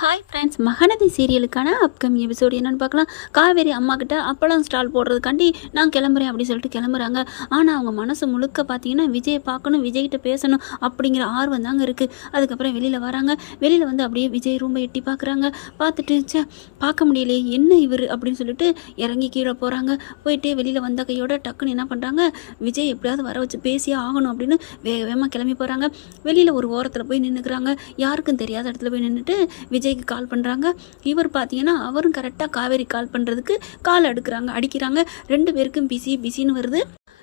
Hi friends, Mahanadhi சீரியலுக்கான upcoming episode என்னென்னு பார்க்கலாம். காவேரி அம்மா கிட்ட அப்பளம் ஸ்டால் போடுறதுக்காண்டி நான் கிளம்புறேன் அப்படின்னு சொல்லிட்டு கிளம்புறாங்க. ஆனால் அவங்க மனசு முழுக்க பார்த்தீங்கன்னா விஜயை பார்க்கணும், விஜய்கிட்ட பேசணும் அப்படிங்கிற ஆர்வம் தாங்க இருக்குது. அதுக்கப்புறம் வெளியில் வராங்க. வெளியில் வந்து அப்படியே விஜய் ரூமை எட்டி பார்க்குறாங்க. பார்த்துட்டு பார்க்க முடியலையே என்ன இவர் அப்படின்னு சொல்லிட்டு இறங்கி கீழே போகிறாங்க. போயிட்டே வெளியில் வந்த கையோட டக்குன்னு என்ன பண்ணுறாங்க, விஜய் எப்படியாவது வர வச்சு பேசியே ஆகணும் அப்படின்னு வேகமாக கிளம்பி போகிறாங்க. வெளியில் ஒரு ஓரத்தில் போய் நின்றுக்கிறாங்க. யாருக்கும் தெரியாத இடத்துல போய் நின்றுட்டு விஜய்க்கு கால் பண்ணுறாங்க. இவர் பார்த்தீங்கன்னா அவரும் கரெக்டாக காவேரி கால் பண்ணுறதுக்கு கால் அடிக்கிறாங்க. 2 பேருக்கும் பிஸின்னு வருது.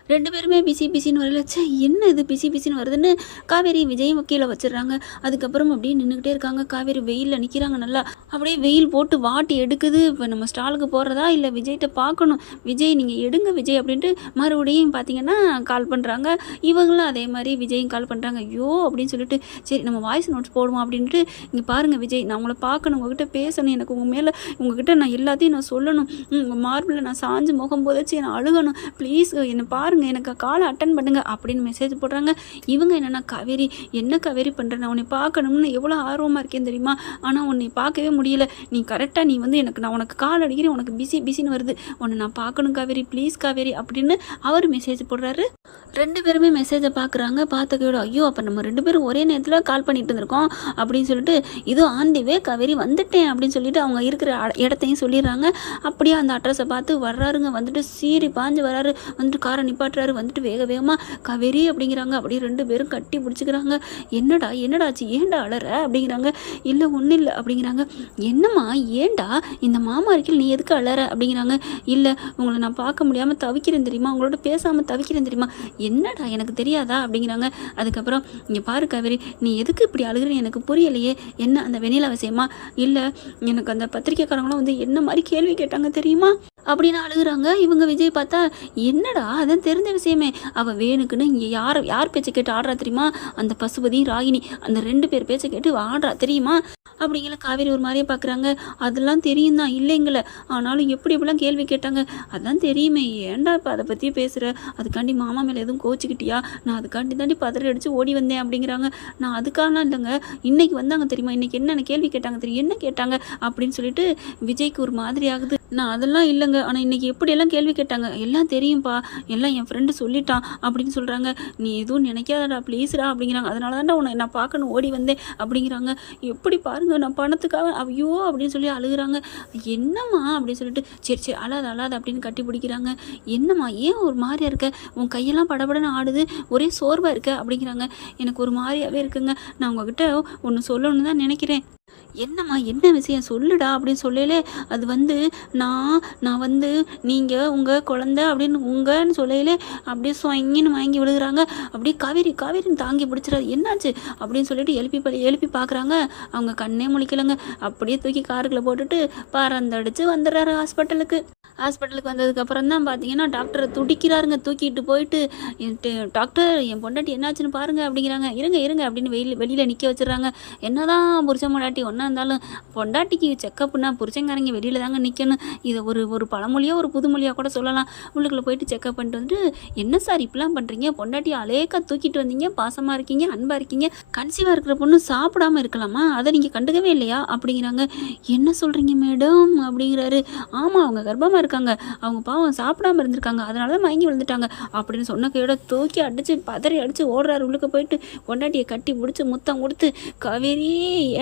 2 பேருமே பிஸின்னு வரல. என்ன இது பிஸின்னு வருதுன்னு காவேரி விஜயும் கீழே வச்சிடுறாங்க. அதுக்கப்புறம் அப்படியே நின்றுக்கிட்டே இருக்காங்க. காவேரி வெயிலில் நிற்கிறாங்க. நல்லா அப்படியே வெயில் போட்டு வாட்டி எடுக்குது. இப்போ நம்ம ஸ்டாலுக்கு போகிறதா இல்லை விஜய்கிட்ட பார்க்கணும், விஜய் நீங்கள் எடுங்க விஜய் அப்படின்ட்டு மறுபடியும் பார்த்தீங்கன்னா கால் பண்ணுறாங்க. இவங்களும் அதே மாதிரி விஜயும் கால் பண்ணுறாங்க. ஐயோ அப்படின்னு சொல்லிட்டு சரி நம்ம வாய்ஸ் நோட்ஸ் போடுவோம் அப்படின்ட்டு, இங்கே பாருங்கள் விஜய், நான் உங்களை பார்க்கணும், உங்ககிட்ட பேசணும், எனக்கு உங்கள் மேலே உங்ககிட்ட நான் எல்லாத்தையும் நான் சொல்லணும், உங்கள் மார்பில் நான் சாஞ்சு முகம் போதச்சு நான் அழுகணும், ப்ளீஸ் என்னை பாருங்கள், எனக்கு காலை அட்டன் பண்ணுங்க அப்படின்னு மெசேஜ் போடுறாங்க. இவங்க என்னன்னா, காவேரி என்ன காவேரி பண்ணுற, நான் உன்னை பார்க்கணும்னு எவ்வளோ ஆர்வமாக இருக்கேன் தெரியுமா, ஆனால் உன்னை பார்க்கவே முடியல, நீ கரெக்டாக நீ வந்து எனக்கு நான் உனக்கு கால் அடிக்கிறேன், உனக்கு பிஸின்னு வருது, உன்னை நான் பார்க்கணும் காவேரி, ப்ளீஸ் காவேரி அப்படின்னு அவர் மெசேஜ் போடுறாரு. 2 பேருமே மெசேஜை பார்க்குறாங்க. பார்த்துக்கையோட ஐயோ அப்போ நம்ம 2 பேரும் ஒரே நேரத்தில் கால் பண்ணிட்டு இருந்திருக்கோம் அப்படின்னு சொல்லிட்டு, இதோ ஆண்டிவே காவேரி வந்துட்டேன் அப்படின்னு சொல்லிட்டு அவங்க இருக்கிற இடத்தையும் சொல்லிடுறாங்க. அப்படியே அந்த அட்ரஸை பார்த்து வர்றாருங்க. வந்துட்டு சீறி பாஞ்சு வர்றாரு. வந்துட்டு காரை நிப்பாட்டுறாரு. வந்துட்டு வேகமாக காவேரி அப்படிங்கிறாங்க. அப்படியே 2 பேரும் கட்டி பிடிச்சிக்கிறாங்க. என்னடாச்சு ஏன்டா அழற அப்படிங்கிறாங்க. இல்லை ஒன்றும் இல்லை அப்படிங்கிறாங்க. என்னம்மா ஏன்டா இந்த மாமா இருக்கில் நீ எதுக்கு அழற அப்படிங்கிறாங்க. இல்லை உங்களை நான் பார்க்க முடியாமல் தவிக்கிறேன் தெரியுமா, உங்களோட பேசாமல் தவிக்கிறேன் தெரியுமா, என்னடா எனக்கு தெரியாதா அப்படிங்கிறாங்க. அதுக்கப்புறம் இங்கே பாரு காவேரி, நீ எதுக்கு இப்படி அழுகுறேன்னு எனக்கு புரியலையே, என்ன அந்த வெண்ணிலா விஷயமா, இல்லை எனக்கு அந்த பத்திரிக்கைக்காரங்களும் வந்து என்ன மாதிரி கேள்வி கேட்டாங்க தெரியுமா அப்படின்னு அழுகுறாங்க. இவங்க விஜய் பார்த்தா என்னடா அதான் தெரிஞ்ச விஷயமே, அவள் வேணுக்குன்னு இங்கே யார் பேச்சை கேட்டு ஆடுறா தெரியுமா, அந்த பசுபதி ராகினி அந்த 2 பேர் பேச்சை கேட்டு ஆடுறா தெரியுமா அப்படிங்கிற காவேரி ஒரு மாதிரியே பார்க்குறாங்க. அதெல்லாம் தெரியும் தான் இல்லைங்கள, ஆனாலும் எப்படிலாம் கேள்வி கேட்டாங்க அதான் தெரியுமே, ஏன்டா இப்போ அதை பற்றியே பேசுகிற, அதுக்காண்டி மாமா மேலே எதுவும் கோச்சிக்கிட்டியா, நான் அதுக்காண்டி தாண்டி பதறி அடித்து ஓடி வந்தேன் அப்படிங்கிறாங்க. நான் அதுக்காக இல்லைங்க, இன்றைக்கி வந்தாங்க தெரியுமா, இன்றைக்கி என்னென்ன கேள்வி கேட்டாங்க தெரியும், என்ன கேட்டாங்க அப்படின்னு சொல்லிட்டு விஜய்க்கு ஒரு மாதிரி ஆகுது. நான் அதெல்லாம் இல்லைங்க, ஆனால் இன்றைக்கி எப்படியெல்லாம் கேள்வி கேட்டாங்க எல்லாம் தெரியும்ப்பா, எல்லாம் என் ஃப்ரெண்டு சொல்லிட்டான் அப்படின்னு சொல்கிறாங்க. நீ எதுவும் நினைக்காதடா ப்ளீஸ்டா அப்படிங்கிறாங்க. அதனால தான்டா உன்னை நான் பார்க்கணும் ஓடி வந்தேன் அப்படிங்கிறாங்க. எப்படி பாருங்க நான் பணத்துக்காக ஐயோ அப்படின்னு சொல்லி அழுகுறாங்க. என்னம்மா அப்படின்னு சொல்லிட்டு சரி அழாத அப்படின்னு கட்டி பிடிக்கிறாங்க. என்னம்மா ஏன் ஒரு மாதிரியா இருக்க, உன் கையெல்லாம் படபடன்னு ஆடுது, ஒரே சோர்வாக இருக்க அப்படிங்கிறாங்க. எனக்கு ஒரு மாதிரியாகவே இருக்குங்க, நான் உங்ககிட்ட ஒன்று சொல்லணும்னு தான் நினைக்கிறேன். என்னம்மா என்ன விஷயம் சொல்லுடா அப்படின்னு சொல்லலே, அது வந்து நான் வந்து நீங்கள் உங்கள் குழந்த அப்படின்னு உங்கன்னு சொல்லையிலே அப்படியே சொங்கின்னு வாங்கி விழுகிறாங்க. அப்படியே காவேரின்னு தாங்கி பிடிச்சிடாது, என்னாச்சு அப்படின்னு சொல்லிட்டு எழுப்பி பார்க்குறாங்க. அவங்க கண்ணே முழிக்கலைங்க. அப்படியே தூக்கி காருக்குள்ளே போட்டுட்டு பறந்தடிச்சு வந்துடுறாரு ஹாஸ்பிட்டலுக்கு வந்ததுக்கப்புறம் தான் பார்த்தீங்கன்னா டாக்டரை துடிக்கிறாருங்க. தூக்கிட்டு போயிட்டு டாக்டர் என் பொண்டாட்டி என்னாச்சுன்னு பாருங்கள் அப்படிங்கிறாங்க. இருங்க அப்படின்னு வெளியில் நிற்க வச்சுறாங்க. என்னதான் புருஷன் பொண்டாட்டி ஒன்றா இருந்தாலும் பொண்டாட்டிக்கு செக்கப்புனா புருஷங்காரங்க வெளியில் தாங்க நிற்கணும். இதை ஒரு பழமொழியாக ஒரு புதுமொழியாக கூட சொல்லலாம். உள்ளுக்குள்ளே போயிட்டு செக்கப் பண்ணிட்டு வந்துட்டு, என்ன சார் இப்படிலாம் பண்ணுறீங்க, பொண்டாட்டி அலேக்கா தூக்கிட்டு வந்தீங்க, பாசமாக இருக்கீங்க, அன்பாக இருக்கீங்க, கன்சீவாக இருக்கிற பொண்ணு சாப்பிடாமல் இருக்கலாமா, அதை நீங்கள் கண்டுக்கவே இல்லையா அப்படிங்கிறாங்க. என்ன சொல்கிறீங்க மேடம் அப்படிங்கிறாரு. ஆமாம் அவங்க கர்ப்பமாக இருக்காங்க, அவங்க பாவம் சாப்பிடாம இருந்திருக்காங்க, அதனால தான் மயங்கி விழுந்துட்டாங்க அப்படின்னு சொன்ன கையோட தூக்கி அடித்து பதறி அடித்து ஓடுறாரு. உள்ளுக்கு போயிட்டு பொண்டாட்டியை கட்டி பிடிச்சி முத்தம் கொடுத்து, காவேரி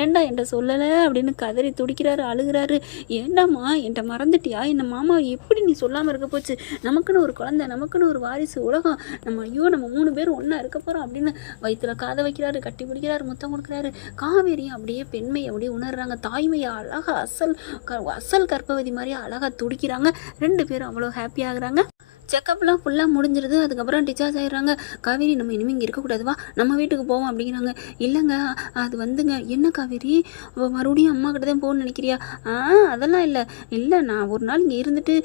ஏன்டா என்கிட்ட சொல்லலை அப்படின்னு கதறி துடிக்கிறாரு, அழுகிறாரு. ஏண்டாம்மா என்கிட்ட மறந்துட்டியா, என்ன மாமா எப்படி நீ சொல்லாமல் இருக்க போச்சு, நமக்குன்னு ஒரு குழந்தை, நமக்குன்னு ஒரு வாரிசு உலகம், நம்ம 3 பேர் ஒன்றா இருக்க போகிறோம் அப்படின்னு வயிற்றுல காதை வைக்கிறாரு, கட்டி பிடிக்கிறாரு, முத்தம் கொடுக்குறாரு. காவேரி அப்படியே பெண்மையை அப்படியே உணர்றாங்க. தாய்மையை அழகா அசல் கர்ப்பவதி மாதிரியே அழகாக துடிக்கிறாங்க. 2 பேரும் அவ்வளோ ஹாப்பி ஆகுறாங்க. செக்கப்லாம் ஃபுல்லாக முடிஞ்சிருது. அதுக்கப்புறம் டிஸ்சார்ஜ் ஆகிடுறாங்க. காவேரி நம்ம இனிமேல் இங்கே இருக்கக்கூடாதுவா, நம்ம வீட்டுக்கு போவோம் அப்படிங்கிறாங்க. இல்லைங்க அது வந்துங்க, என்ன காவேரி மறுபடியும் அம்மா கிட்ட தான் போகணும்னு நினைக்கிறியா, அதெல்லாம் இல்லை நான் ஒரு நாள் இங்கே இருந்துட்டு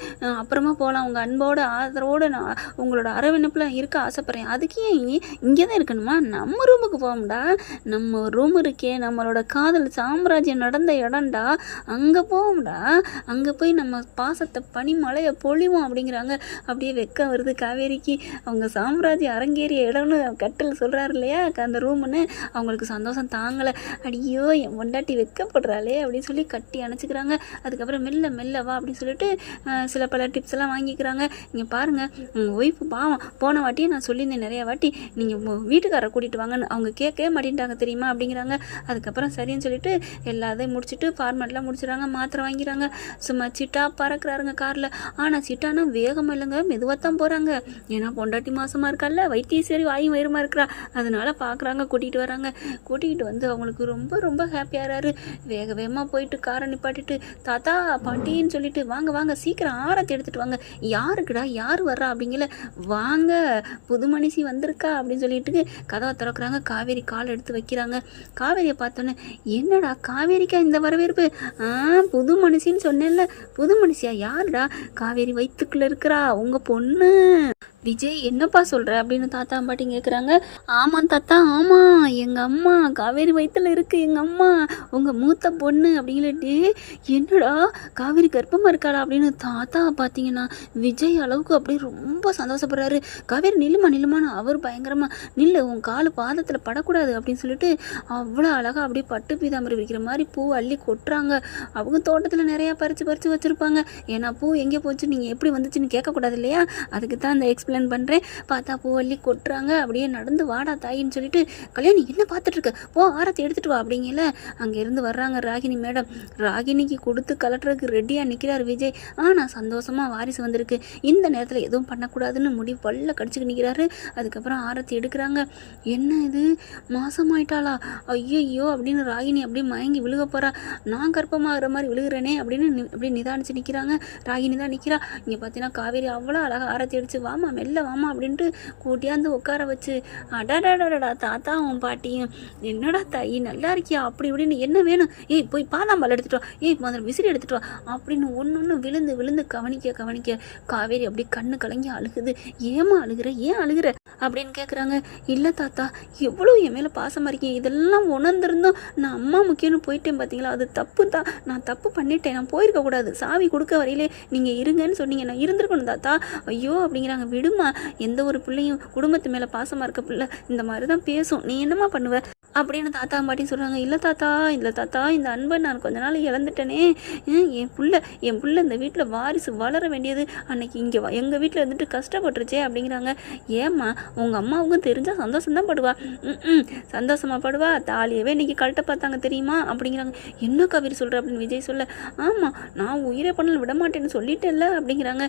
அப்புறமா போகலாம், உங்கள் அன்போட ஆதரவோடு நான் உங்களோட அரவணைப்பில் இருக்க ஆசைப்பட்றேன், அதுக்கு ஏன் இங்கே தான் இருக்கணுமா, நம்ம ரூமுக்கு போவோம்டா, நம்ம ரூம் இருக்கே, நம்மளோட காதல் சாம்ராஜ்யம் நடந்த இடம்டா, அங்கே போவோம்டா, அங்கே போய் நம்ம பாசத்தை பனிமலையை பொழிவோம் அப்படிங்கிறாங்க. அப்படியே வெக்கம் வருது காவேரிக்கு. அவங்க சாம்ராஜ்யம் அரங்கேறிய இடம்னு கட்டில் சொல்கிறாரு இல்லையா அந்த ரூமுன்னு, அவங்களுக்கு சந்தோஷம் தாங்கலை. அடியோ என் பொண்டாட்டி வெக்கப்படுறாளே அப்படின்னு சொல்லி கட்டி அணைச்சிக்கிறாங்க. அதுக்கப்புறம் மெல்ல மெல்ல வா அப்படின்னு சொல்லிட்டு சில பல டிப்ஸ் எல்லாம் வாங்கிக்கிறாங்க. இங்கே பாருங்கள், உங்கள் ஒய்ஃபு பாவம், போன வாட்டியே நான் சொல்லியிருந்தேன் நிறையா வாட்டி, நீங்கள் வீட்டுக்காரரை கூட்டிகிட்டு வாங்கன்னு, அவங்க கேட்கவே மாட்டேன்ட்டாங்க தெரியுமா அப்படிங்கிறாங்க. அதுக்கப்புறம் சரின்னு சொல்லிட்டு எல்லாத்தையும் முடிச்சுட்டு ஃபார்மேட்லாம் முடிச்சுறாங்க. மாத்திரை வாங்கிறாங்க. சும்மா சிட்டா பறக்கிறாருங்க காரில். ஆனால் சிட்டானா வேகமாக இல்லைங்க, மெதுவாக தான் போகிறாங்க. ஏன்னா பொண்டாட்டி மாசமாக இருக்கால, வைத்திய சரி வாயும் வயிறுமா இருக்கிறா, அதனால பார்க்குறாங்க. கூட்டிகிட்டு வராங்க. கூட்டிகிட்டு வந்து அவங்களுக்கு ரொம்ப ரொம்ப ஹாப்பியாகிறாரு. வேக வேகமாக போயிட்டு காரை நிப்பாட்டிட்டு, தாத்தா பாட்டின்னு சொல்லிட்டு, வாங்க வாங்க சீக்கிரம் ஆரத்தி எடுத்துகிட்டு வாங்க. யாருக்குடா, யார் வர்றா அப்படிங்கல, வாங்க புது மனுஷி வந்திருக்கா அப்படின்னு சொல்லிட்டு கதவை திறக்கிறாங்க. காவேரி கால் எடுத்து வைக்கிறாங்க. காவேரியை பார்த்தோன்னே, என்னடா காவேரிக்கா இந்த வரவேற்பு? புது மனுஷின்னு சொன்னேன்ல, புது மனுஷியா? யாருடா? காவேரி வயிற்றுக்குள்ளே இருக்கிறா உங்கள் பொண்ணு. விஜய், என்னப்பா சொல்கிற அப்படின்னு தாத்தா பாட்டி கேட்குறாங்க. ஆமாம் தாத்தா, ஆமாம், எங்கள் அம்மா காவேரி வயிற்றில் இருக்குது, எங்கள் அம்மா உங்கள் மூத்த பொண்ணு அப்படின்ட்டு. என்னடா காவேரி கர்ப்பமாக இருக்காளா அப்படின்னு தாத்தா பார்த்தீங்கன்னா விஜய் அளவுக்கு அப்படியே ரொம்ப சந்தோஷப்படுறாரு. காவேரி நில்லுமா நில்லுமான்னு அவர் பயங்கரமாக, நில்லு உன் காலு பாதத்தில் படக்கூடாது அப்படின்னு சொல்லிட்டு அவ்வளோ அழகாக அப்படியே பட்டு பீதாம்பரி வைக்கிற மாதிரி பூ அள்ளி கொட்டுறாங்க. அவங்க தோட்டத்தில் நிறையா பறித்து பறித்து வச்சுருப்பாங்க. ஏன்னா பூ எங்கே போச்சு, நீங்கள் எப்படி வந்துச்சுன்னு கேட்கக்கூடாது இல்லையா, அதுக்கு தான் அந்த எக்ஸ்பிளைன் பண்ணுறேன். பார்த்தா பூவல்லி கொட்டுறாங்க. அப்படியே நடந்து வாடா தாயின்னு சொல்லிட்டு, கல்யாணி என்ன பார்த்துட்ருக்க, போ ஆரத்தி எடுத்துகிட்டு வா அப்படிங்கல. அங்கேருந்து வர்றாங்க ராகினி மேடம். ராகினிக்கு கொடுத்து கலட்டுறதுக்கு ரெடியாக நிற்கிறார் விஜய். ஆனால் சந்தோஷமாக வாரிசு வந்திருக்கு, இந்த நேரத்தில் எதுவும் பண்ணக்கூடாதுன்னு முடிவு பல்ல கடிச்சுக்கு நிற்கிறாரு. அதுக்கப்புறம் ஆரத்தி எடுக்கிறாங்க. என்ன இது, மாசமாயிட்டாளா, ஐயோ அப்படின்னு ராகினி அப்படியே மயங்கி விழுக போகிறா. நான் கர்ப்பமாகிற மாதிரி விழுகிறேனே அப்படின்னு அப்படியே நிதானிச்சு நிற்கிறாங்க. ராகினி தான் நிற்கிறா. இங்கே பார்த்தீங்கன்னா காவேரி அவ்வளோ அழகாக ஆரத்தி அடிச்சு, வாமா மெல்ல வாமா அப்படின்ட்டு கூட்டியாந்து உட்கார வச்சு, அடாடாடாடா தாத்தா உன் பாட்டியும், என்னடா தாயி நல்லா இருக்கியா அப்படி இப்படின்னு, என்ன வேணும், ஏய் போய் பாதாம்பால் எடுத்துட்டு வா, ஏய் முதல்ல விசிறி எடுத்துட்டு வா அப்படின்னு ஒன்று விழுந்து விழுந்து கவனிக்க காவேரி அப்படி கண்ணு கலங்கி அழுகுது. ஏமா அழுகிற, ஏன் அழுகிற அப்படின்னு கேட்குறாங்க. இல்லை தாத்தா, எவ்வளோ என் மேலே பாசமாக இருக்கீங்க, இதெல்லாம் உணர்ந்திருந்தோம் நான் அம்மா முக்கியம்னு போயிட்டேன் பார்த்தீங்களா, அது தப்பு தான், நான் தப்பு பண்ணிட்டேன், நான் போயிருக்கக்கூடாது, சாவி கொடுக்க வரையிலே நீங்கள் இருங்கன்னு சொன்னீங்க, நான் இருந்திருக்கணும் தாத்தா, ஐயோ அப்படிங்கிறாங்க. விடுமா, எந்த ஒரு பிள்ளையும் குடும்பத்து மேலே பாசமாக இருக்க பிள்ளை இந்த மாதிரி தான் பேசும், நீ என்னம்மா பண்ணுவ அப்படின்னு தாத்தா பாட்டி சொல்கிறாங்க. இல்லை தாத்தா, இந்த அன்பை நான் கொஞ்ச நாள் இழந்துட்டேனே, என் புள்ள இந்த வீட்டில் வாரிசு வளர வேண்டியது அன்னைக்கு இங்கே எங்கள் வீட்டில் இருந்துட்டு கஷ்டப்பட்டுருச்சே அப்படிங்கிறாங்க. ஏம்மா உங்கள் அம்மாவுக்கும் தெரிஞ்சால் சந்தோஷம்தான் படுவா, சந்தோஷமாக படுவா, தாலியவே இன்றைக்கி கழட்ட பார்த்தாங்க தெரியுமா அப்படிங்கிறாங்க. என்ன காவேரி சொல்கிற அப்படின்னு விஜய் சொல்ல, ஆமாம் நான் உயிரை பண்ணல விடமாட்டேன்னு சொல்லிட்டேன்ல அப்படிங்கிறாங்க.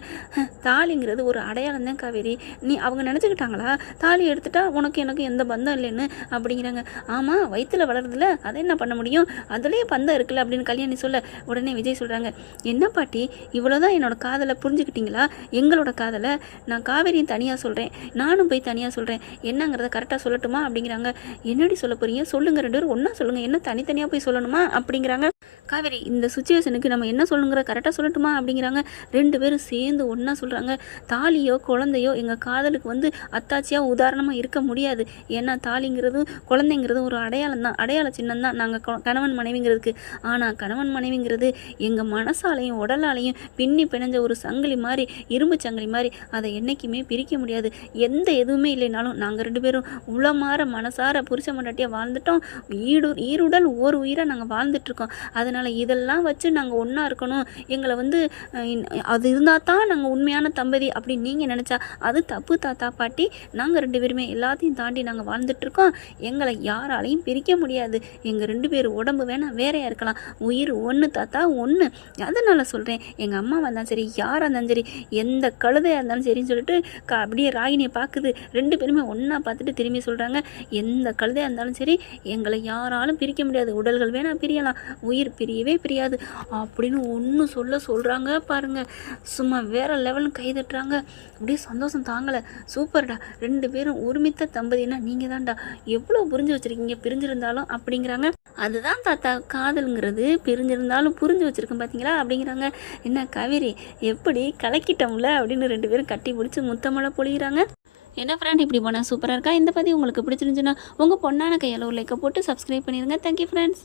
தாலிங்கிறது ஒரு அடையாளம் தான் காவேரி, நீ அவங்க நினச்சிக்கிட்டாங்களா தாலி எடுத்துட்டா உனக்கு எனக்கு எந்த பந்தம் இல்லைன்னு அப்படிங்கிறாங்க. ஆமாம் வயிற்றில் வளருதுல, அதை என்ன பண்ண முடியும், அதுலேயே பந்தம் இருக்குல்ல அப்படின்னு கல்யாணி சொல்ல, உடனே விஜய் சொல்கிறாங்க, என்ன பாட்டி இவ்வளோதான் என்னோட காதலை புரிஞ்சுக்கிட்டீங்களா, எங்களோட காதலை நான் காவேரியும் தனியாக சொல்கிறேன், நானும் போய் தனியாக சொல்கிறேன், என்னங்கிறத கரெக்டாக சொல்லட்டுமா அப்படிங்கிறாங்க. என்னடி சொல்ல போகிறீங்க, சொல்லுங்கள், ரெண்டு பேரும் ஒன்றா சொல்லுங்கள், என்ன தனித்தனியாக போய் சொல்லணுமா அப்படிங்கிறாங்க. காவேரி இந்த சுச்சுவேஷனுக்கு நம்ம என்ன சொல்லணுங்கிற கரெக்டாக சொல்லட்டுமா அப்படிங்கிறாங்க. ரெண்டு பேரும் சேர்ந்து ஒன்றா சொல்கிறாங்க, தாலியோ குழந்தையோ எங்கள் காதலுக்கு அத்தாச்சியாக உதாரணமாக இருக்க முடியாது, ஏன்னா தாலிங்கிறதும் குழந்தைங்கிறதும் ஒரு அடையாளம் தான், அடையாள சின்னம் தான் நாங்கள் கணவன் மனைவிங்கிறதுக்கு. ஆனால் கணவன் மனைவிங்கிறது எங்கள் மனசாலையும் உடலாலையும் பின்னி பிணைஞ்ச ஒரு சங்கிலி மாதிரி, இரும்பு சங்கிலி மாதிரி, அதை என்றைக்குமே பிரிக்க முடியாது. எந்த எதுவுமே இல்லைனாலும் நாங்கள் ரெண்டு பேரும் உளமாற மனசார புருஷ மண்டாட்டியாக வாழ்ந்துட்டோம், ஈருடல் ஓர் உயிராக நாங்கள் வாழ்ந்துட்டுருக்கோம். அதனால் இதெல்லாம் வச்சு நாங்கள் ஒன்றா இருக்கணும், எங்களை அது இருந்தால் தான் நாங்கள் உண்மையான தம்பதி அப்படின்னு நீங்கள் நினச்சா அது தப்பு தாத்தா பாட்டி. நாங்கள் ரெண்டு பேருமே எல்லாத்தையும் தாண்டி நாங்கள் வாழ்ந்துட்டுருக்கோம், எங்களை யாராலையும் பிரிக்க முடியாது, எங்கள் ரெண்டு பேர் உடம்பு வேணால் வேறையாக இருக்கலாம், உயிர் ஒன்று தாத்தா ஒன்று. அதனால் சொல்கிறேன், எங்கள் அம்மாவாக இருந்தாலும் சரி, யாராக இருந்தாலும் சரி, எந்த கழுதையாக இருந்தாலும் சரின்னு சொல்லிட்டு அப்படியே ராகினியை பார்க்குது. ரெண்டு பேருமே ஒன்றா பார்த்துட்டு திரும்பி சொல்கிறாங்க, எந்த கழுதையாக இருந்தாலும் சரி எங்களை யாராலும் பிரிக்க முடியாது, உடல்கள் வேணால் பிரியலாம், உயிர் பிரியவே பிரியாது அப்படின்னு ஒன்று சொல்கிறாங்க பாருங்கள். சும்மா வேற லெவல்னு கைதட்டுறாங்க. அப்படியே சந்தோஷம் தாங்கலை. சூப்பர்டா, ரெண்டு பேரும் ஒருமித்த தம்பதினா நீங்கள் தான்டா, எவ்வளோ புரிஞ்சு வச்சுருக்கீங்க பிரிஞ்சிருந்தாலும் அப்படிங்கிறாங்க. அதுதான் தாத்தா காதலுங்கிறது, பிரிஞ்சிருந்தாலும் புரிஞ்சு வச்சுருக்கேன் பார்த்தீங்களா அப்படிங்கிறாங்க. என்ன காவேரி எப்படி கலக்கிட்டோம்ல அப்படின்னு ரெண்டு பேரும் கட்டி பிடிச்சி முத்தமலை பொழிகிறாங்க. என்ன ஃப்ரெண்ட், இப்படி போனால் சூப்பராக இருக்கா? இந்த பதிவு உங்களுக்கு பிடிச்சிருந்துச்சுன்னா உங்கள் பொண்ணான கையால் ஒரு லைக்கை போட்டு சப்ஸ்கிரைப் பண்ணிடுங்க. Thank you friends.